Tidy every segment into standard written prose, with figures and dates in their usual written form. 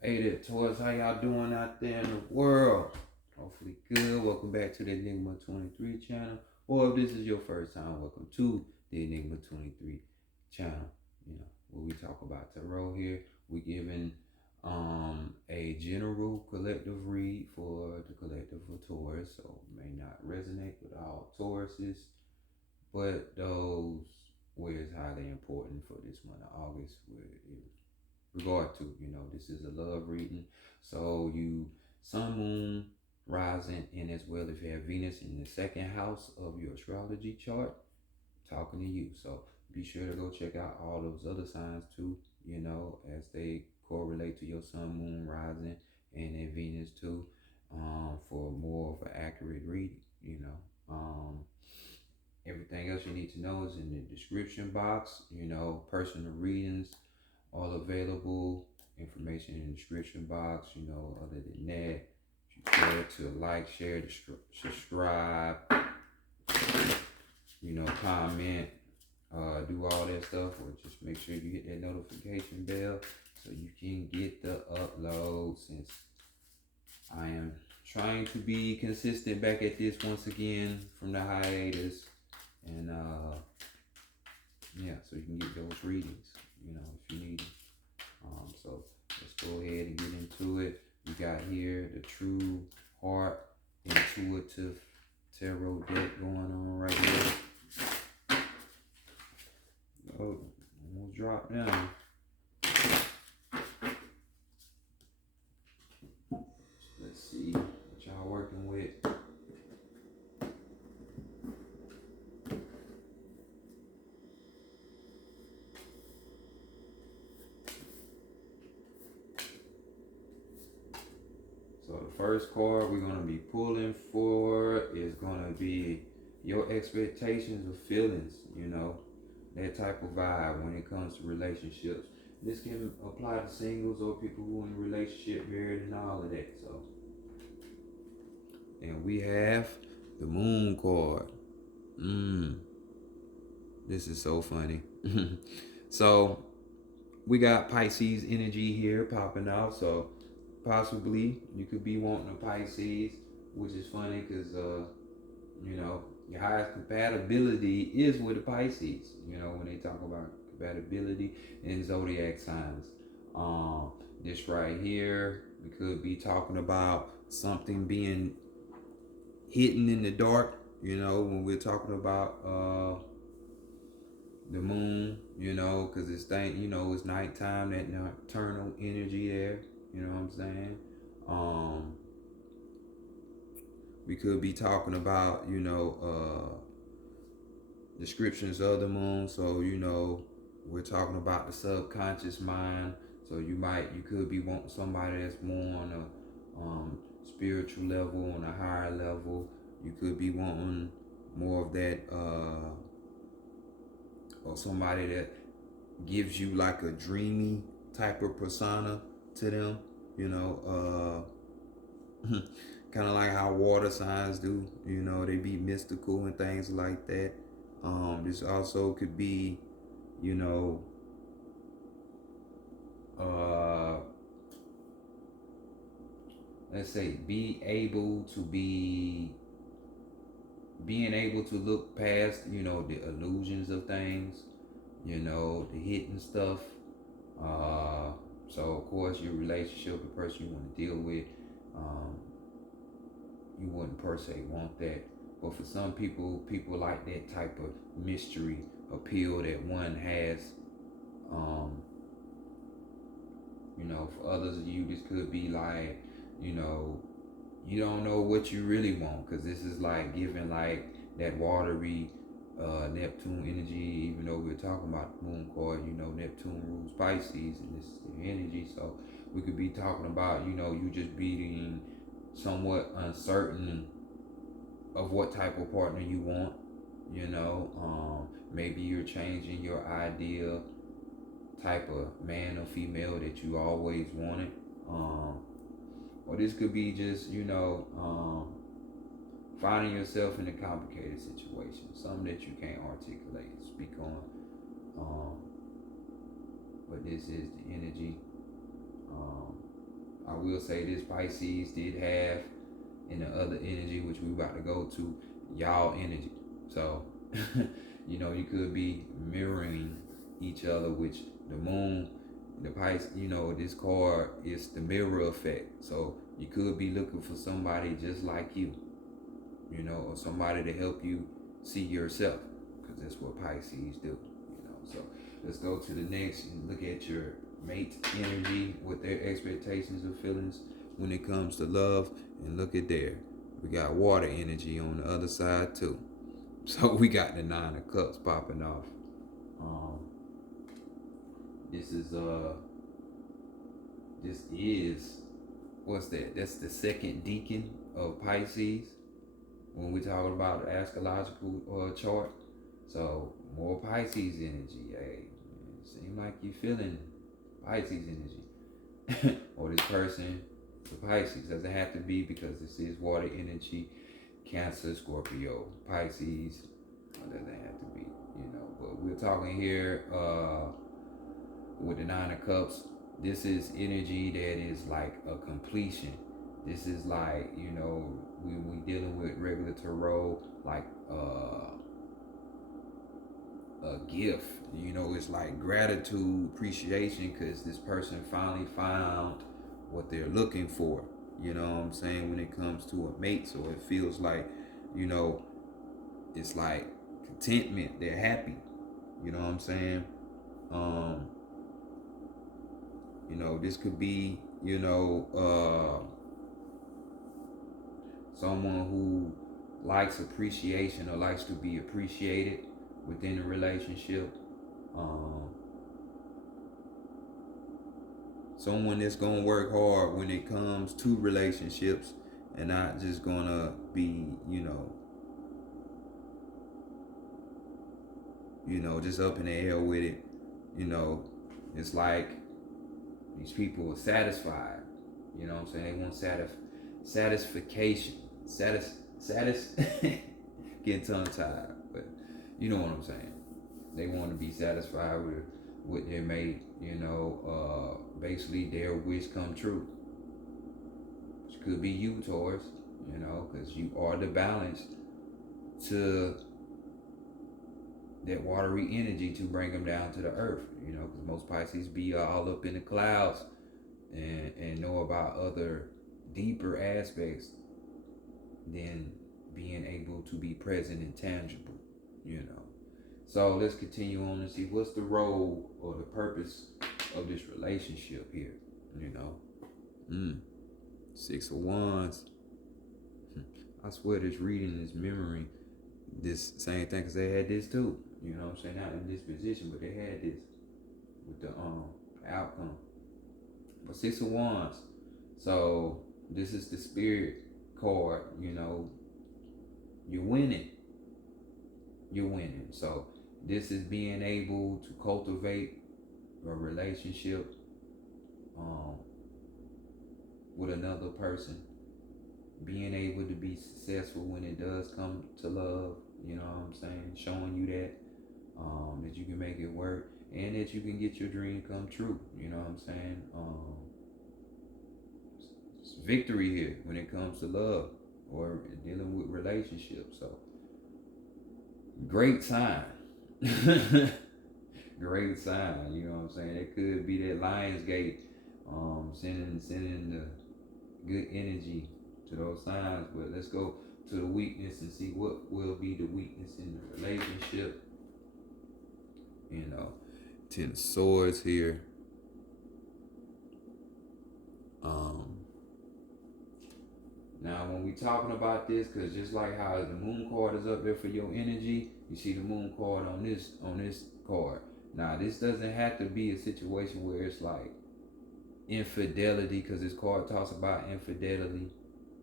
Hey there, Taurus. How y'all doing out there in the world? Hopefully good. Welcome back to the Enigma 23 channel. Or if this is your first time, welcome to the Enigma 23 channel. You know, where we talk about tarot here. We giving a general collective read for the collective of Taurus. So it may not resonate with all Tauruses, but those where it's highly important for this month of August, where it regard to. This is a love reading. So you sun, moon, rising, and as well if you have Venus in the second house of your astrology chart, talking to you. So be sure to go check out all those other signs too, as they correlate to your sun, moon, rising, and then Venus too, for more of an accurate reading. Everything else you need to know is in the description box. Personal readings all available. Information in the description box. Other than that, you care to like, share, subscribe, comment, do all that stuff, or just make sure you hit that notification bell so you can get the upload. Since I am trying to be consistent back at this once again from the hiatus, and yeah, so you can get those readings, if you need them. So let's go ahead and get into it. We got here the True Heart Intuitive Tarot deck going on right here. Oh, almost dropped down. Let's see what y'all working with. So the first card we're gonna be pulling for is gonna be your expectations of feelings, that type of vibe when it comes to relationships. This can apply to singles or people who are in a relationship, married, and all of that. So, and we have the Moon card. This is so funny. So we got Pisces energy here popping out. So possibly you could be wanting a Pisces, which is funny because your highest compatibility is with the Pisces. When they talk about compatibility in zodiac signs. This right here, we could be talking about something being hidden in the dark. When we're talking about the moon, because it's nighttime, that nocturnal energy there. You know what I'm saying? Um, we could be talking about, descriptions of the moon. So, we're talking about the subconscious mind. So you could be wanting somebody that's more on a spiritual level, on a higher level. You could be wanting more of that, or somebody that gives you like a dreamy type of persona to them, kind of like how water signs do, they be mystical and things like that. This also could be, you know, uh, let's say being able to look past, the illusions of things, the hidden stuff. Uh, so of course your relationship, the person you want to deal with, um, you wouldn't per se want that. But for some people, people like that type of mystery appeal that one has. Um, for others of you, this could be like, you know, you don't know what you really want, because this is like giving like that watery Neptune energy. Even though we're talking about the moon card, Neptune rules Pisces and this is their energy. So we could be talking about, you just being somewhat uncertain of what type of partner you want. Maybe you're changing your ideal type of man or female that you always wanted. Um, or this could be just, finding yourself in a complicated situation, something that you can't articulate, speak on. Um, but this is the energy. Um, I will say this, Pisces did have in the other energy, which we about to go to, y'all energy. So, you could be mirroring each other, which the moon, the Pisces, this card is the mirror effect. So you could be looking for somebody just like you, or somebody to help you see yourself, because that's what Pisces do. So let's go to the next and look at your mate energy, what their expectations and feelings when it comes to love, and look at there. We got water energy on the other side too. So we got the 9 of Cups popping off. This is what's that? That's the second deacon of Pisces when we talk about the astrological chart. So more Pisces energy. Hey, it seems like you feeling Pisces energy. Or this person, the Pisces, doesn't have to be, because this is water energy. Cancer, Scorpio, Pisces, doesn't have to be, But we're talking here with the 9 of Cups. This is energy that is like a completion. This is like, we dealing with regular tarot, like a gift. It's like gratitude, appreciation, because this person finally found what they're looking for. You know what I'm saying? When it comes to a mate, so it feels like, it's like contentment. They're happy. You know what I'm saying? This could be, someone who likes appreciation or likes to be appreciated within a relationship. Someone that's gonna work hard when it comes to relationships, and not just gonna be, just up in the air with it. It's like these people are satisfied. You know what I'm saying? They want satisfaction. Getting tongue tied, but you know what I'm saying. They want to be satisfied with their mate. Basically their wish come true. Which could be you, Taurus. Because you are the balance to that watery energy to bring them down to the earth. Because most Pisces be all up in the clouds and know about other deeper aspects than being able to be present and tangible. So let's continue on and see what's the role or the purpose of this relationship here. 6 of Wands. I swear this reading is mirroring this same thing, because they had this too. You know what I'm saying? Not in this position, but they had this with the outcome. But 6 of Wands. So this is the spirit card. You're winning. So this is being able to cultivate a relationship with another person, being able to be successful when it does come to love. You know what I'm saying? Showing you that you can make it work, and that you can get your dream come true. You know what I'm saying? It's victory here when it comes to love or dealing with relationships. So great sign. Great sign. You know what I'm saying? It could be that Lionsgate sending the good energy to those signs. But let's go to the weakness and see what will be the weakness in the relationship. 10 of Swords here. Now, when we talking about this, because just like how the moon card is up there for your energy, you see the moon card on this card. Now, this doesn't have to be a situation where it's like infidelity, because this card talks about infidelity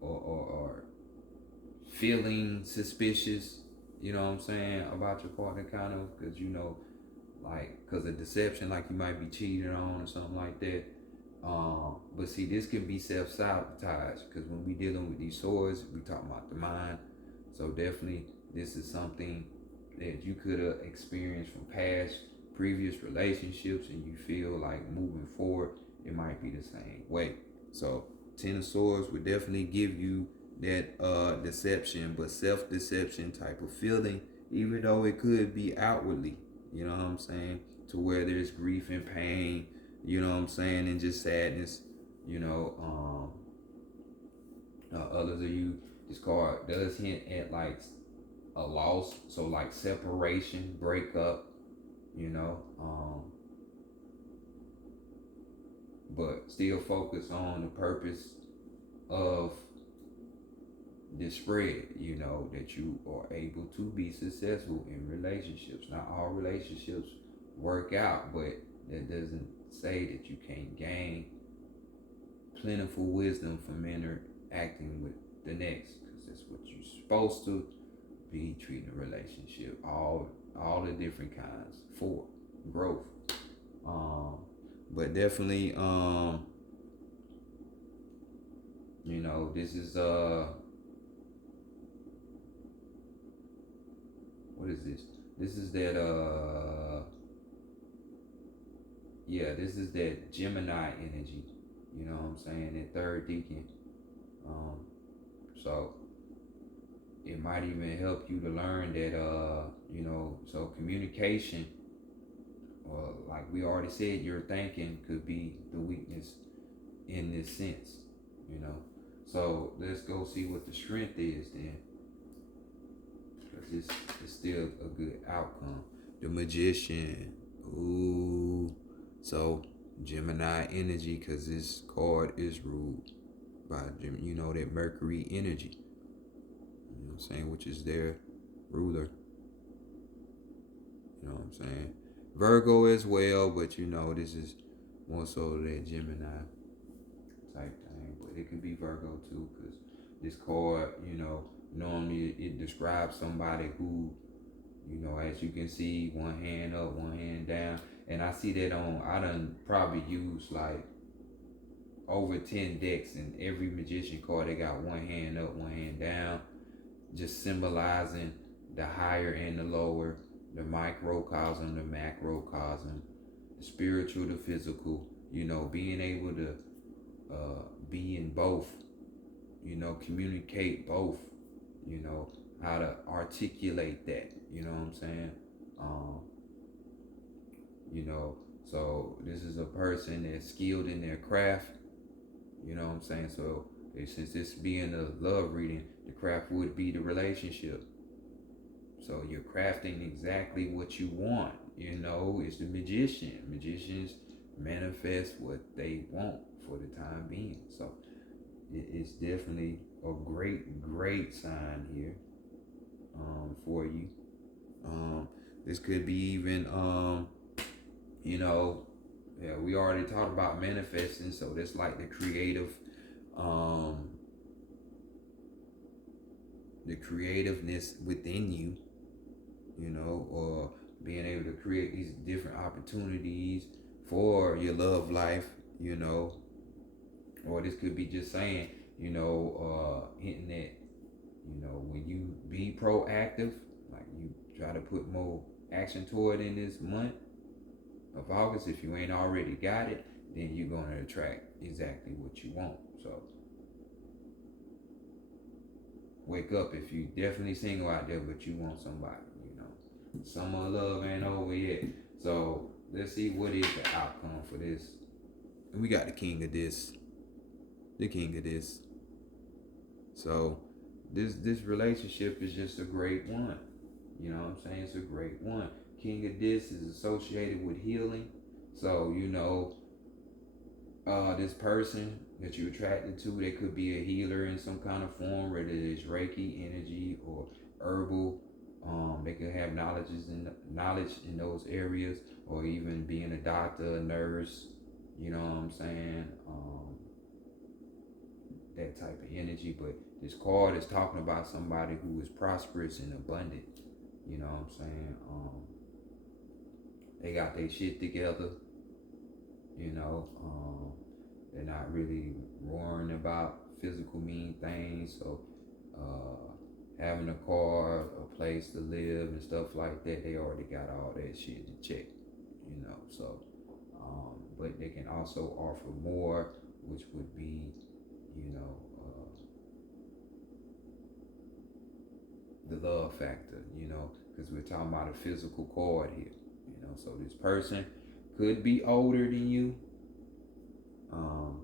or feeling suspicious, you know what I'm saying, about your partner, kind of, because because of deception, like you might be cheated on or something like that. But see, this can be self-sabotage, because when we dealing with these swords, we talking about the mind. So definitely this is something that you could have experienced from previous relationships, and you feel like moving forward it might be the same way. So Ten of Swords would definitely give you that deception, but self-deception type of feeling, even though it could be outwardly, you know what I'm saying, to where there's grief and pain, you know what I'm saying, and just sadness, you know. Others of you, this card does hint at like a loss, so like separation, breakup, you know, but still focus on the purpose of this spread, you know, that you are able to be successful in relationships. Not all relationships work out, but that doesn't say that you can't gain plentiful wisdom from interacting with the next, because that's what you're supposed to be treating a relationship, all the different kinds for growth. But definitely, you know, this is what is this? This is that yeah, this is that Gemini energy. You know what I'm saying? That third deacon. Um, so it might even help you to learn that you know, so communication, or like we already said, your thinking could be the weakness in this sense, you know. So let's go see what the strength is then, because it's still a good outcome. The Magician, ooh, so Gemini energy, because this card is ruled by you know, that Mercury energy. You know what I'm saying, which is their ruler. You know what I'm saying? Virgo as well, but you know, this is more so that Gemini type thing. But it can be Virgo too, because this card, you know, normally it describes somebody who, you know, as you can see, one hand up, one hand down. And I see that I done probably used like over 10 decks, and every magician card, they got one hand up, one hand down, just symbolizing the higher and the lower, the microcosm, the macrocosm, the spiritual, the physical, you know, being able to be in both, you know, communicate both, you know, how to articulate that, you know what I'm saying? Um, you know, so this is a person that's skilled in their craft, you know what I'm saying? So since this being a love reading, the craft would be the relationship. So you're crafting exactly what you want. You know, it's the magician. Magicians manifest what they want for the time being. So it's definitely a great sign here for you. This could be even, you know, yeah, we already talked about manifesting. So that's like um, the creativeness within you, you know, or being able to create these different opportunities for your love life, you know, or this could be just saying, you know, hinting at, you know, when you be proactive, like you try to put more action toward in this month of August, if you ain't already got it, then you're going to attract exactly what you want. So wake up if you definitely single out there, but you want somebody, you know. Summer love ain't over yet. So let's see what is the outcome for this. We got the king of this. The king of this. So this relationship is just a great one. You know what I'm saying? It's a great one. King of this is associated with healing. So, you know, this person that you're attracted to, they could be a healer in some kind of form, whether it's Reiki energy or herbal. They could have knowledge in those areas, or even being a doctor, a nurse. You know what I'm saying? That type of energy. But this card is talking about somebody who is prosperous and abundant. You know what I'm saying? They got their shit together. You know, they're not really worrying about physical mean things. So having a car, a place to live, and stuff like that, they already got all that shit in check. You know, so but they can also offer more, which would be love factor, because we're talking about a physical cord here, So this person could be older than you. Um,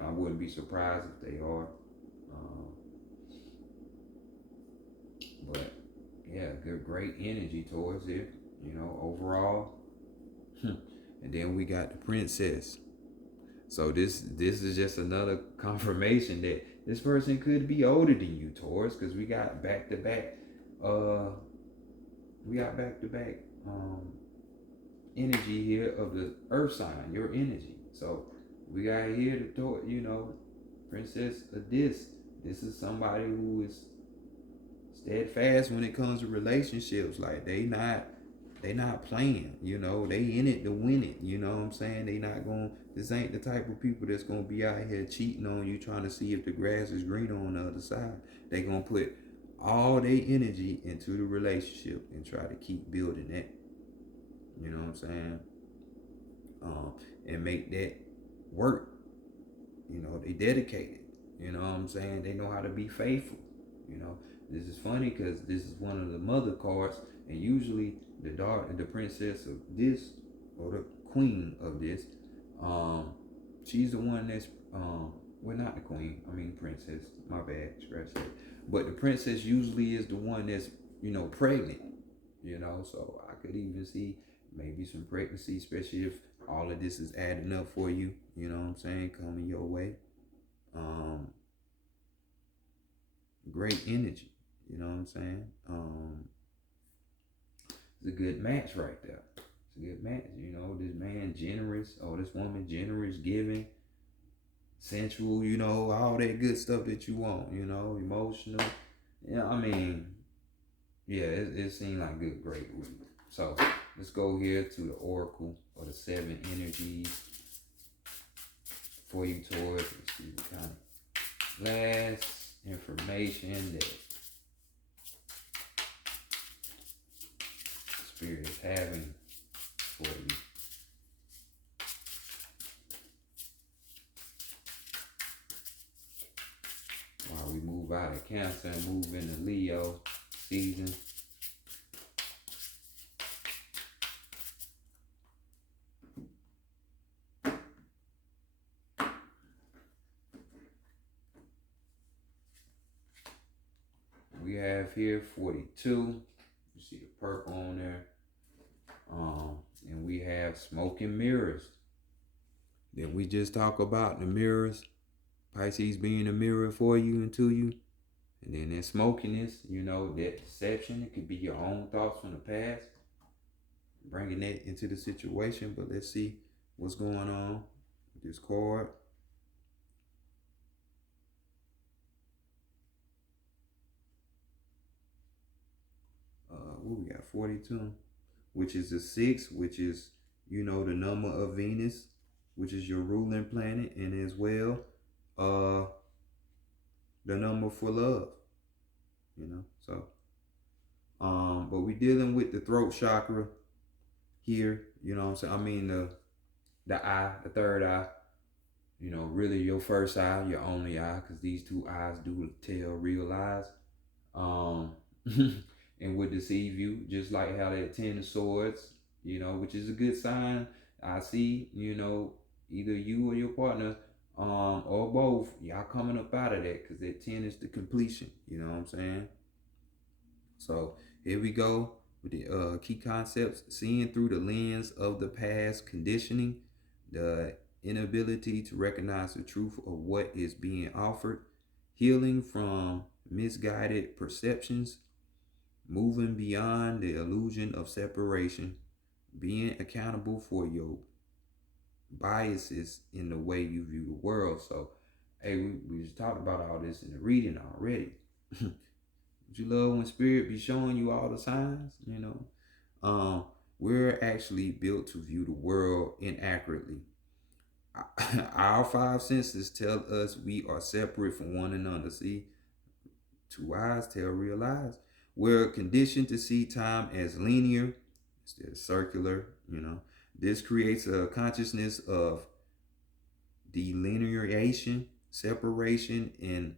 I wouldn't be surprised if they are. Um, but yeah, good, great energy towards it, overall. And then we got the princess. So this is just another confirmation that this person could be older than you, Taurus, because uh we got back to back energy here of the earth sign, your energy. So we got here princess of this. This is somebody who is steadfast when it comes to relationships. Like they not playing, they in it to win it, you know what I'm saying? This ain't the type of people that's gonna be out here cheating on you, trying to see if the grass is greener on the other side. They gonna put all their energy into the relationship and try to keep building that, you know what I'm saying? And make that work. They dedicated, you know what I'm saying? They know how to be faithful, you know. This is funny because this is one of the mother cards, and usually the daughter, the princess of this, or the queen of this, she's the one that's well, not the queen, I mean princess, my bad, scratch that. But the princess usually is the one that's pregnant, so I could even see maybe some pregnancy, especially if all of this is adding up for you, you know what I'm saying, coming your way. Great energy, you know what I'm saying? It's a good match right there. It's a good match, this man generous, or this woman generous, giving, sensual, all that good stuff that you want, emotional. Yeah, I mean, yeah, it seemed like good, great week. So let's go here to the oracle, or the 7 energies for you, Taurus. Let's see what kind of last information that Spirit is having for you. While we move out of Cancer and move into Leo season. We have here 42. You see the purple on there. And we have smoke and mirrors. Then we just talk about the mirrors. Pisces being a mirror for you and to you. And then that smokiness, that deception. It could be your own thoughts from the past. Bringing that into the situation. But let's see what's going on with this card. We got 42, which is the 6, which is, the number of Venus, which is your ruling planet, and as well, the number for love, so, but we dealing with the throat chakra here, you know what I'm saying? I mean, the eye, the third eye, really your first eye, your only eye, because these 2 eyes do tell real eyes. And would deceive you, just like how that 10 of swords, which is a good sign. I see, either you or your partner, or both, y'all coming up out of that, because that 10 is the completion, you know what I'm saying? So here we go with the key concepts: seeing through the lens of the past conditioning, the inability to recognize the truth of what is being offered, healing from misguided perceptions, moving beyond the illusion of separation, being accountable for your biases in the way you view the world. So, hey, we just talked about all this in the reading already. Would you love when Spirit be showing you all the signs? We're actually built to view the world inaccurately. Our 5 senses tell us we are separate from one another. See, 2 eyes tell real eyes. We're conditioned to see time as linear instead of circular, This creates a consciousness of delineation, separation, and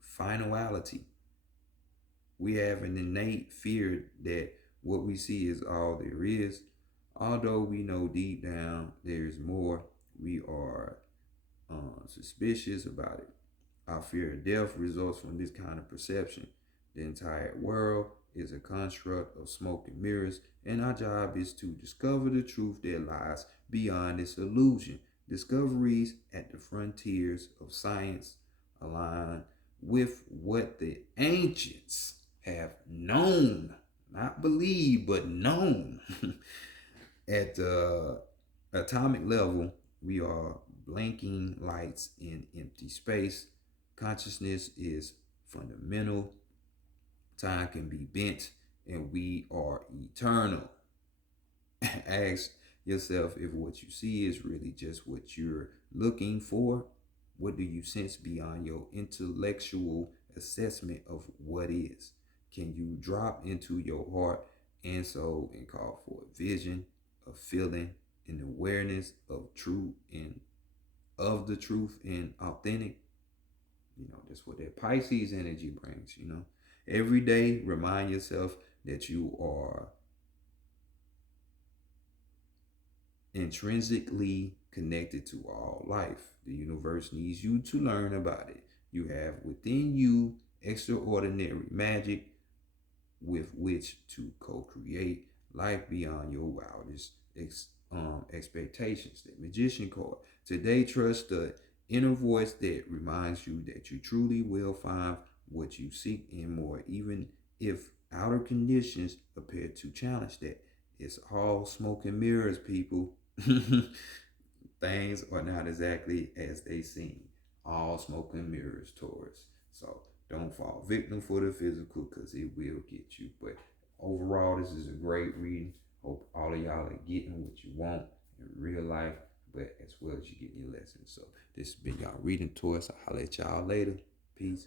finality. We have an innate fear that what we see is all there is. Although we know deep down there's more, we are suspicious about it. Our fear of death results from this kind of perception. The entire world is a construct of smoke and mirrors, and our job is to discover the truth that lies beyond this illusion. Discoveries at the frontiers of science align with what the ancients have known, not believed, but known. At the atomic level, we are blinking lights in empty space. Consciousness is fundamental. Time can be bent, and we are eternal. Ask yourself if what you see is really just what you're looking for. What do you sense beyond your intellectual assessment of what is? Can you drop into your heart and soul and call for a vision, a feeling, an awareness of truth and of the truth and authentic? That's what that Pisces energy brings. Every day, remind yourself that you are intrinsically connected to all life. The universe needs you to learn about it. You have within you extraordinary magic with which to co-create life beyond your wildest expectations. The Magician card. Today, trust the inner voice that reminds you that you truly will find what you seek and more, even if outer conditions appear to challenge that. It's all smoke and mirrors, people. Things are not exactly as they seem. All smoke and mirrors, Taurus. So don't fall victim for the physical because it will get you. But overall, this is a great reading. Hope all of y'all are getting what you want in real life, but as well as you getting your lessons. So this has been y'all reading, Taurus. I'll holler at y'all later. Peace.